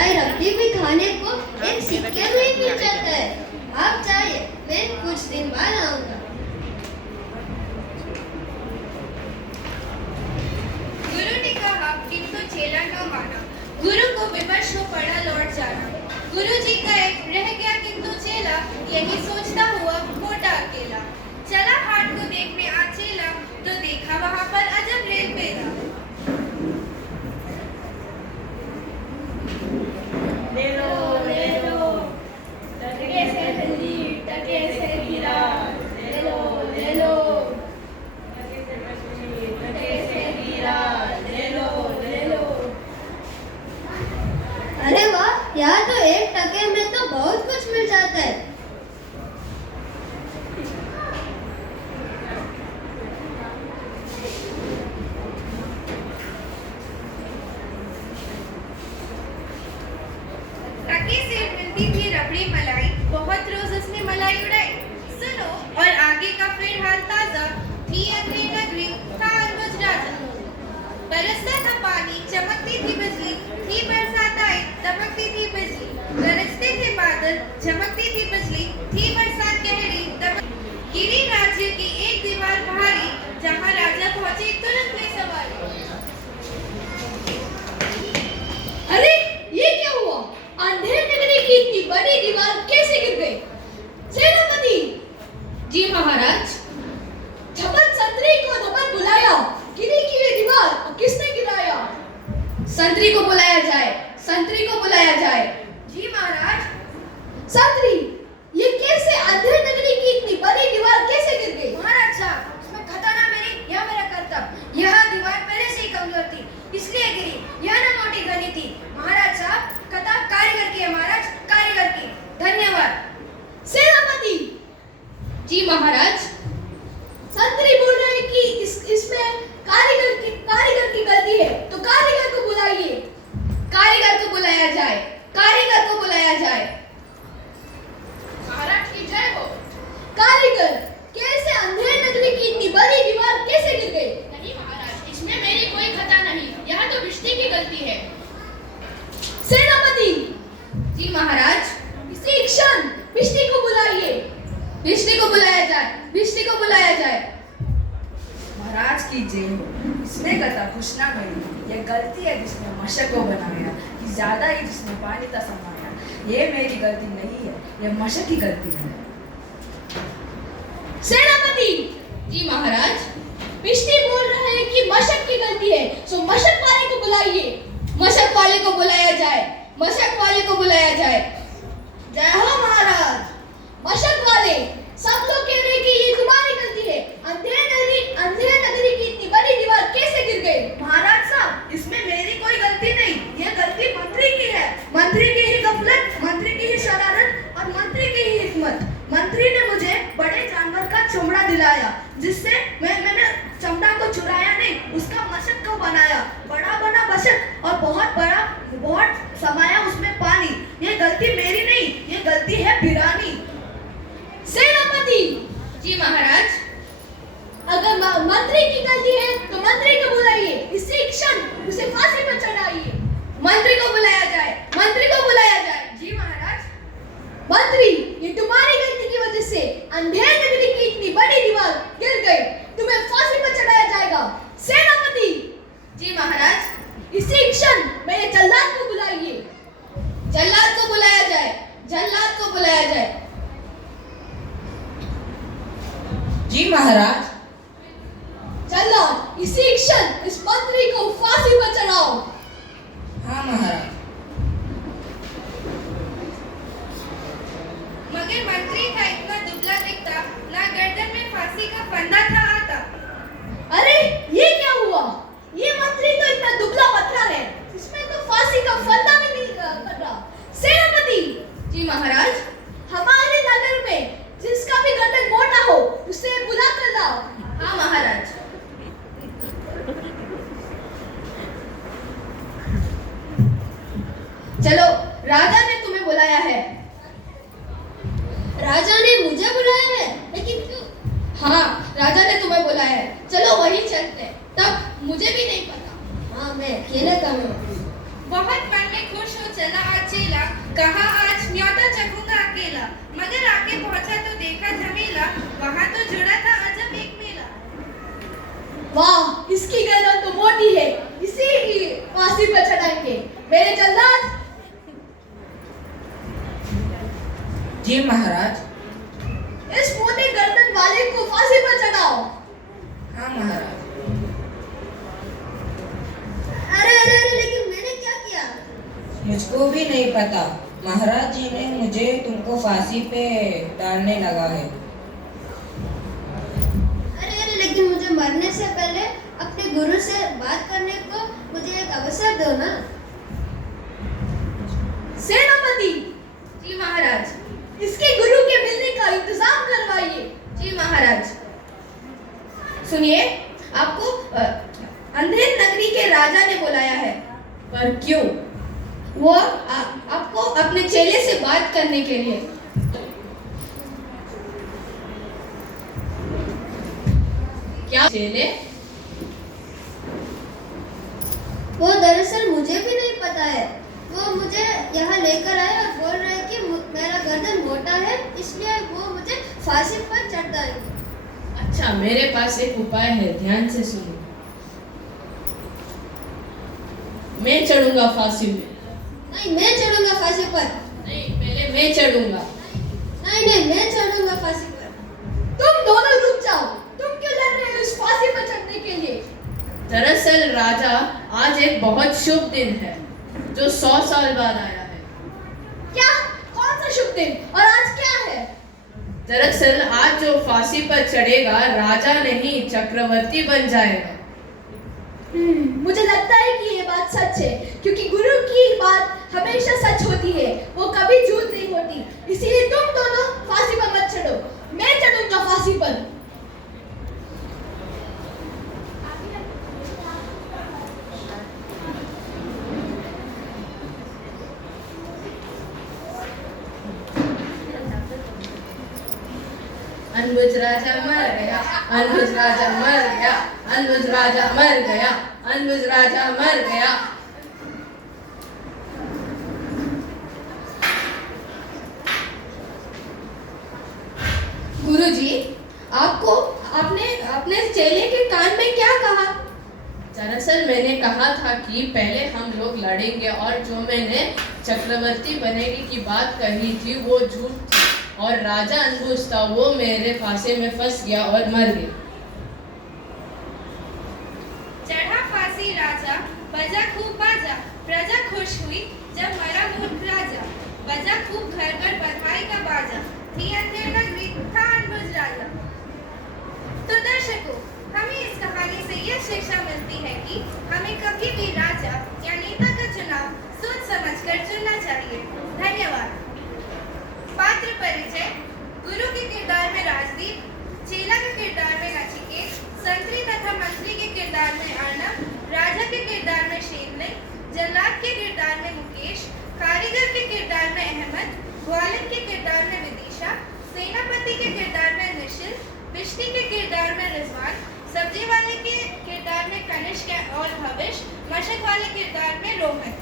मलाई रबड़ी भी खाने को एक सिक्के में ही मिल जाता है। आप चाहिए मैं कुछ दिन बाद आऊंगा। गुरु ने कहा किंतु चेला न माना। गुरु को विवश हो पड़ा लौट जाना। गुरु जी गए रह गया किंतु चेला यही सोचता हुआ मोटा अकेला। चला हाट को देखने आचेला तो देखा वहां पर अजब रेल पेला। ले लो टके से हल्दी टके से हीरा ले लो टके से मछली टके से हीरा ले लो। अरे वाह, यहाँ तो 1 टके में तो बहुत कुछ मिल जाता है। टके से मिलती थी रबड़ी मलाई, बहुत रोज उसने मलाई उड़ाई। सुनो और आगे का फिर हाल ताजा। थी अंधेरी नगरी था अनबुझ राजा। बरसता था पानी चमकती थी बिजली, थी बरसात आई दमकती थी बिजली। गरजते थे बादल झमकती थी बिजली, थी बरसात गहरी गिरी राज्य की एक दीवार भारी, जहाँ राजा पहुंचे तुरंत ले सवारी। अरे ये क्या हुआ? अंधेर नगरी की इतनी बड़ी दीवार कैसे गिर गई? सेनापति जी महाराज। झपट संतरी को धपट बुलाया। गिरी की ये दीवार किसने गिराया? संतरी को बुलाया जाए, संतरी को बुलाया जाए। जी महाराज। संतरी, ये कैसे अंधेर नगरी की इतनी बड़ी दीवार कैसे गिर गई? महाराज साहब, इसमें खतरा मेरी, यह मेरा कर्तव्य। यह दीवार पहले से ही कमजोर थी, इसलिए गिरी। यह न मोटी घनी थी। महाराज साहब, कथा कारीगर की है महाराज, कारीगर की। धन्यवाद। सेनापति जी महाराज। संतरी बोल रहे हैं कि इसमें कारीगर की गलती है, तो कारीगर को बुलाइए। कारीगर को बुलाया जाए, कारीगर को बुलाया जाए। महाराज की जय हो। कारीगर, कैसे अंधेर नगरी की इतनी बड़ी दीवार कैसे गिर गई? नहीं महाराज, इसमें मेरी कोई खता नहीं, यह तो बिजली की गलती है। सेनापति जी महाराज। इसी क्षण बिजली को बुलाइए। बिजली को बुलाया जाए, बिजली को बुलाया जाए। महाराज की जय हो। इसमें कथा कुछ ना गई। यह गलती है जिसने मशक को बनाया, कि ज्यादा ही जिसने पानी का समाया। ये मेरी गलती नहीं है, यह मशक की गलती है। सेनापति जी महाराज। बिजली बोल रहे हैं कि मशक की गलती है, सो मशक वाले को बुलाइए। मशक वाले को बुलाया जाए, मशक वाले को बुलाया जाए। जय हो महाराज। मशक वाले, सब लोग कह रहे हैं कि ये तुम्हारी गलती है। अंधेर नगरी की इतनी बड़ी दीवार कैसे गिर गई? महाराज साहब, इसमें मेरी कोई गलती नहीं, यह गलती मंत्री की है। मंत्री की ही गफलत, मंत्री की ही शरारत और मंत्री की ही हिम्मत। मंत्री ने मुझे बड़े जानवर का चमड़ा दिलाया, जिससे मैंने चमड़ा को चुराया नहीं, उसका मशक को बनाया। बड़ा बना मशक और बहुत समाया उसमें पानी। ये गलती मेरी नहीं, ये गलती है बिरानी। सेनापति जी महाराज। अगर मंत्री की गलती है तो मंत्री को बुलाइए। इसी क्षण उसे फांसी पर चढ़ाइए। मंत्री को बुलाया जाए, मंत्री को बुलाया जाए। जी महाराज। मंत्री, ये तुम्हारी गलती की वजह से अंधेर नगरी की इतनी बड़ी दीवार गिर गई। तुम्हें फांसी पर चढ़ाया जाएगा। सेनापति जी महाराज। इसी क्षण मेरे जल्लाद को बुलाइए। जल्लाद को बुलाया जाए, जल्लाद को बुलाया जाए। जी महाराज। जल्लाद, इसी क्षण इस मंत्री को फांसी पर चढ़ाओ। हाँ महाराज। मगर मंत्री था इतना दुबला दिखता, ना गर्दन में फांसी का फंदा था आता। अरे ये क्या हुआ? ये मंत्री तो इतना दुबला पतला है, इसमें तो फांसी का फंदा भी नहीं कर रहा। सेनापति जी महाराज। हमारे नगर में जिसका भी गर्दन मोटा हो उसे बुला कर लाओ। हाँ महाराज। चलो, राजा ने तुम्हें बुलाया है। राजा ने मुझे बुलाया है, लेकिन क्यों? हाँ, राजा ने तुम्हें बुलाया है। चलो वहीं चलते हैं। तब मुझे भी नहीं पता। हाँ, मैं अकेले का हूँ। बहुत मन में खुश हो चला कहा आज न्योता चखूंगा अकेला, मगर आके पहुंचा तो देखा झमेला, वहां तो जुड़ा था अजब एक मेला। वाह, इसकी गर्दन तो मोटी है, इसी की फांसी पर चढ़ाएंगे। मेरे जल्लाद। जी महाराज। इस मोटे गर्दन वाले को फांसी पर चढ़ाओ। हाँ महाराज। अरे अरे अरे, लेकिन मैंने क्या किया? मुझको भी नहीं पता, महाराज जी ने मुझे तुमको फांसी पे डालने लगा है। अरे अरे, लेकिन मुझे मरने से पहले अपने गुरु से बात करने को मुझे एक अवसर दो ना। सेनापति। जी महाराज। इसके गुरु के मिलने का इंतजाम करवाइए। जी महाराज। सुनिए, आपको अंधेर नगरी के राजा ने बुलाया है। पर क्यों? वो आपको अपने चेले से बात करने के लिए। क्या चेले? वो दरअसल मुझे भी नहीं पता है। वो मुझे यहाँ लेकर आए और बोल रहे हैं कि मेरा गर्दन मोटा है, इसलिए वो मुझे फांसी पर चढ़ाएंगे। अच्छा, मेरे पास एक उपाय है, ध्यान से सुनो। मैं चढ़ूंगा फांसी में। नहीं, मैं चढ़ूंगा फांसी पर। नहीं, पहले मैं चढ़ूंगा। नहीं नहीं, मैं चढ़ूंगा फांसी पर। तुम दोनों रुक जाओ। तुम क्यों लड़ रहे हो इस फांसी पर चढ़ने के लिए? दरअसल राजा, आज एक बहुत शुभ दिन है जो 100 साल बाद आया है। क्या? कौन सा शुभ दिन? और आज क्या है? दरअसल आज जो फांसी पर चढ़ेगा राजा नहीं चक्रवर्ती बन जाएगा। मुझे लगता है कि ये बात सच है, क्योंकि गुरु की बात हमेशा सच होती है, वो कभी झूठ नहीं होती। इसीलिए तुम दोनों फांसी पर मत चढ़ो, मैं चढ़ूंगा फांसी पर। अनबुझ राजा मर गया, अनबुझ राजा मर गया, अनबुझ राजा मर गया, अनबुझ राजा मर गया। गुरुजी, आपको अपने चेले के कान में क्या कहा? दरअसल मैंने कहा था कि पहले हम लोग लड़ेंगे और जो मैंने चक्रवर्ती बनेगी की बात कही थी वो झूठ थी और राजा अनबुझ था वो मेरे फांसे में फंस गया और मर गया। चढ़ा फांसी राजा, बजा खूब बाजा, प्रजा खुश हुई जब मरा मूर्ख राजा। बजा खूब घर घर बधाई का बाजा, थी अंधेर नगरी था अनबुझ राजा। तो दर्शकों, हमें इस कहानी से यह शिक्षा मिलती है कि हमें कभी भी राजा या नेता का चुनाव सोच समझकर चुनना चाहिए। धन्यवाद। पात्र परिचय: गुरु के किरदार में राजदीप, चेला के किरदार में नचिकेत, संतरी तथा मंत्री के किरदार में अर्नब, राजा के किरदार में शेरलिंग, जल्लाद के किरदार में मुकेश, कारीगर के किरदार में अहमद, ग्वालिन के किरदार में विदिशा, सेनापति के किरदार में निशिल, बिश्ती के किरदार में रिजवान, सब्जी वाले के किरदार में कनिष्क और भविष्य, मशक वाले किरदार में रोहन।